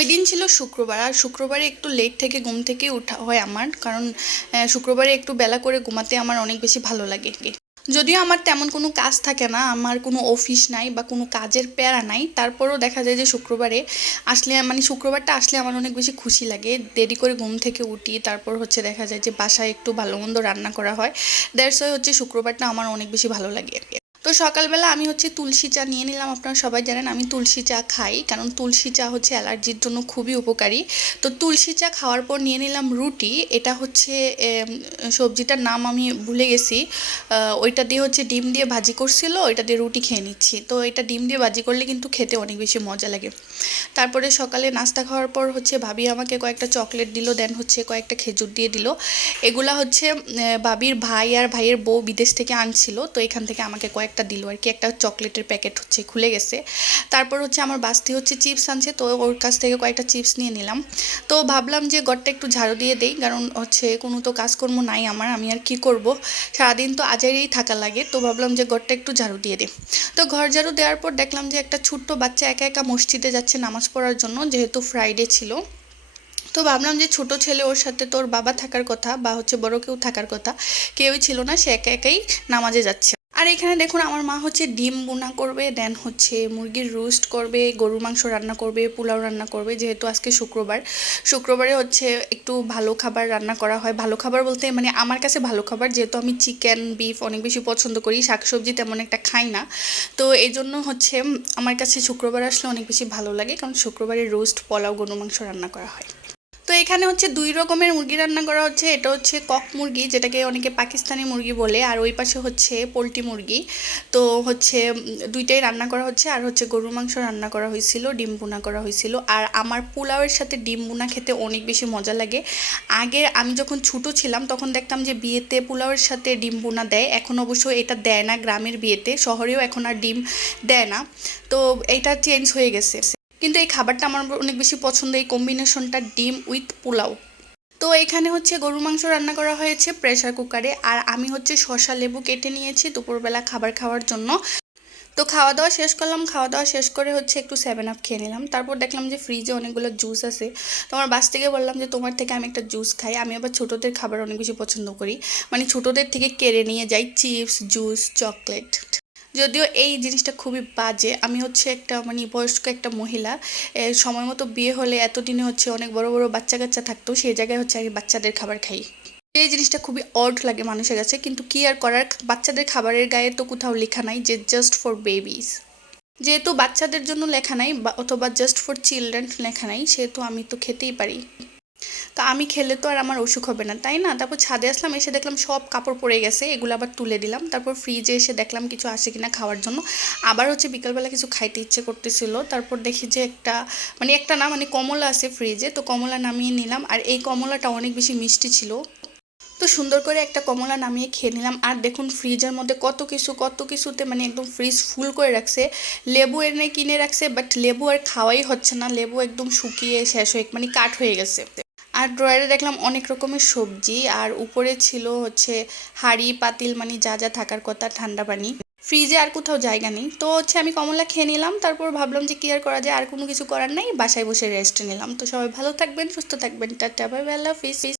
ওই দিন ছিল শুক্রবার, আর শুক্রবারে একটু লেট থেকে ঘুম থেকে ওঠা হয় আমার, কারণ শুক্রবারে একটু বেলা করে ঘুমাতে আমার অনেক বেশি ভালো লাগে যদিও আমার তেমন কোনো কাজ থাকে না, আমার কোনো অফিস নাই বা কোনো কাজের প্যারা নাই, তারপরেও দেখা যায় যে শুক্রবারে আসলে মানে শুক্রবারটা আসলে আমার অনেক বেশি খুশি লাগে। দেরি করে ঘুম থেকে উঠি, তারপর হচ্ছে দেখা যায় যে বাসায় একটু ভালো মন্দ রান্না করা হয়। দ্যাটস হচ্ছে শুক্রবারটা আমার অনেক বেশি ভালো লাগে তো সকালবেলা আমি হচ্ছে তুলসী চা নিয়ে নিলাম, আপনারা সবাই জানেন আমি তুলসী চা খাই, কারণ তুলসী চা হচ্ছে অ্যালার্জির জন্য খুবই উপকারী। তো তুলসী চা খাওয়ার পর নিয়ে নিলাম রুটি, এটা হচ্ছে সবজিটার নাম আমি ভুলে গেছি ওইটা দিয়ে হচ্ছে ডিম দিয়ে ভাজি করছিল, ওইটা দিয়ে রুটি খেয়ে নিচ্ছি। তো এটা ডিম দিয়ে ভাজি করলে কিন্তু খেতে অনেক বেশি মজা লাগে। তারপরে সকালে নাস্তা খাওয়ার পর হচ্ছে ভাবি আমাকে কয়েকটা চকলেট দিল, দেন হচ্ছে কয়েকটা খেজুর দিয়ে দিল। এগুলা হচ্ছে ভাবির ভাই আর ভাইয়ের বউ বিদেশ থেকে আনছিল, তো এখান থেকে আমাকে কয়েকটা দিল আর কি, একটা চকলেটের প্যাকেট হচ্ছে, খুলে গেছে। তারপর হচ্ছে আমার বাস্তি হচ্ছে চিপস আনছে, তো ওর কাছ থেকে কয়েকটা চিপস নিয়ে নিলাম। তো ভাবলাম যে ঘরটা একটু ঝাড়ু দিয়ে দেই, কারণ হচ্ছে কোনো তো কাজকর্ম নাই আমার, আমি আর কি করব? সারাদিন তো আজাইরেই থাকা লাগে, তো ভাবলাম যে ঘরটা একটু ঝাড়ু দিয়ে দিই। তো ঘর ঝাড়ু দেওয়ার পর দেখলাম যে একটা ছোট্ট বাচ্চা একা একা মসজিদে যাচ্ছে নামাজ পড়ার জন্য, যেহেতু ফ্রাইডে ছিল। তো ভাবলাম যে ছোট ছেলে ওর সাথে তোর বাবা থাকার কথা, বা হচ্ছে বড় কেউ থাকার কথা, কেউই ছিল না, সে একা একাই নামাজে যাচ্ছে। আর এখানে দেখুন আমার মা হচ্ছে ডিম বোনা করবে দেন হচ্ছে মুরগির রোস্ট করবে, গরুর মাংস রান্না করবে, পোলাও রান্না করবে, যেহেতু আজকে শুক্রবার। শুক্রবারে হচ্ছে একটু ভালো খাবার রান্না করা হয়। ভালো খাবার বলতে মানে আমার কাছে ভালো খাবার, যেহেতু আমি চিকেন বিফ অনেক বেশি পছন্দ করি, শাকসবজি তেমন একটা খাই না। তো এই জন্য হচ্ছে আমার কাছে শুক্রবার আসলে অনেক বেশি ভালো লাগে, কারণ শুক্রবারে রোস্ট, পোলাও, গরুর মাংস রান্না করা হয়। তো এখানে হচ্ছে দুই রকমের মুরগি রান্না করা হচ্ছে। এটা হচ্ছে কক মুরগি, যেটাকে অনেকে পাকিস্তানি মুরগি বলে, আর ওই পাশে হচ্ছে পোলট্রি মুরগি। তো হচ্ছে দুইটাই রান্না করা হচ্ছে, আর হচ্ছে গরুর মাংস রান্না করা হয়েছিল, ডিম বোনা করা হয়েছিল। আর আমার পোলাওয়ের সাথে ডিম বোনা খেতে অনেক বেশি মজা লাগে। আগে আমি যখন ছোটো ছিলাম, তখন দেখতাম যে বিয়েতে পোলাওয়ের সাথে ডিম বোনা দেয়। এখন অবশ্য এটা দেয় না, গ্রামের বিয়েতে। শহরেও এখন আর ডিম দেয় না। তো এটা চেঞ্জ হয়ে গেছে। কিন্তু এই খাবারটা আমার অনেক বেশি পছন্দ, এই কম্বিনেশনটা ডিম উইথ পোলাও। তো এখানে হচ্ছে গরুর মাংস রান্না করা হয়েছে প্রেসার কুকারে আর আমি হচ্ছে শসা লেবু কেটে নিয়েছি দুপুরবেলা খাবার খাওয়ার জন্য। তো খাওয়া দাওয়া শেষ করলাম, খাওয়া দাওয়া শেষ করে হচ্ছে একটু সেভেন আপ খেয়ে নিলাম। তারপর দেখলাম যে ফ্রিজে অনেকগুলো জুস আছে। তো আমার বাস থেকে বললাম যে, তোমার থেকে আমি একটা জুস খাই। আমি আবার ছোটোদের খাবার অনেক বেশি পছন্দ করি। মানে ছোটোদের থেকে কেড়ে নিয়ে যাই চিপস জুস চকলেট যদিও এই জিনিসটা খুবই বাজে। আমি হচ্ছে একটা মানে বয়স্ক একটা মহিলা সময় মতো বিয়ে হলে এতদিনে হচ্ছে অনেক বড় বড় বাচ্চা কাচ্চা থাকতো, সেই জায়গায় হচ্ছে আমি বাচ্চাদের খাবার খাই। এই জিনিসটা খুবই অড লাগে মানুষের কাছে, কিন্তু কি আর করার? বাচ্চাদের খাবারের গায়ে তো কোথাও লেখা নাই যে জাস্ট ফর বেবিজ যেহেতু বাচ্চাদের জন্য লেখা নাই অথবা জাস্ট ফর চিলড্রেন লেখা নাই, সেহেতু আমি তো খেতেই পারি। তো আমি খেলে তো আর আমার অসুখ হবে না, তাই না? তারপর ছাদে আসলাম, এসে দেখলাম সব কাপড় পরে গেছে, এগুলো আবার তুলে দিলাম। তারপর ফ্রিজে এসে দেখলাম কিছু আসে কিনা খাওয়ার জন্য। আবার হচ্ছে বিকালবেলা কিছু খাইতে ইচ্ছে করতেছিল। তারপর দেখি যে একটা মানে একটা না মানে কমলা আছে ফ্রিজে তো কমলা নামিয়ে নিলাম। আর এই কমলাটা অনেক বেশি মিষ্টি ছিল। তো সুন্দর করে একটা কমলা নামিয়ে খেয়ে নিলাম। আর দেখুন ফ্রিজের মধ্যে কত কিছু, কত কিছুতে মানে একদম ফ্রিজ ফুল করে রাখছে। লেবু এনে কিনে রাখছে বাট লেবু আর খাওয়াই হচ্ছে না। লেবু একদম শুকিয়ে শেষ হয়ে মানে কাঠ হয়ে গেছে। আর ড্রয়ারে দেখলাম অনেক রকমের সবজি, আর উপরে ছিল হচ্ছে হাড়ি, পাতিল মানে যা যা থাকার কথা, ঠান্ডা পানি। ফ্রিজে আর কোথাও জায়গা নেই। তো হচ্ছে আমি কমলা খেয়ে নিলাম, তারপর ভাবলাম যে কি আর করা যায়, আর কোনো কিছু করার নাই, বাসায় বসে রেস্ট নিলাম। তো সবাই ভালো থাকবেন, সুস্থ থাকবেন, টাটা বাই আল্লাহ হাফিজ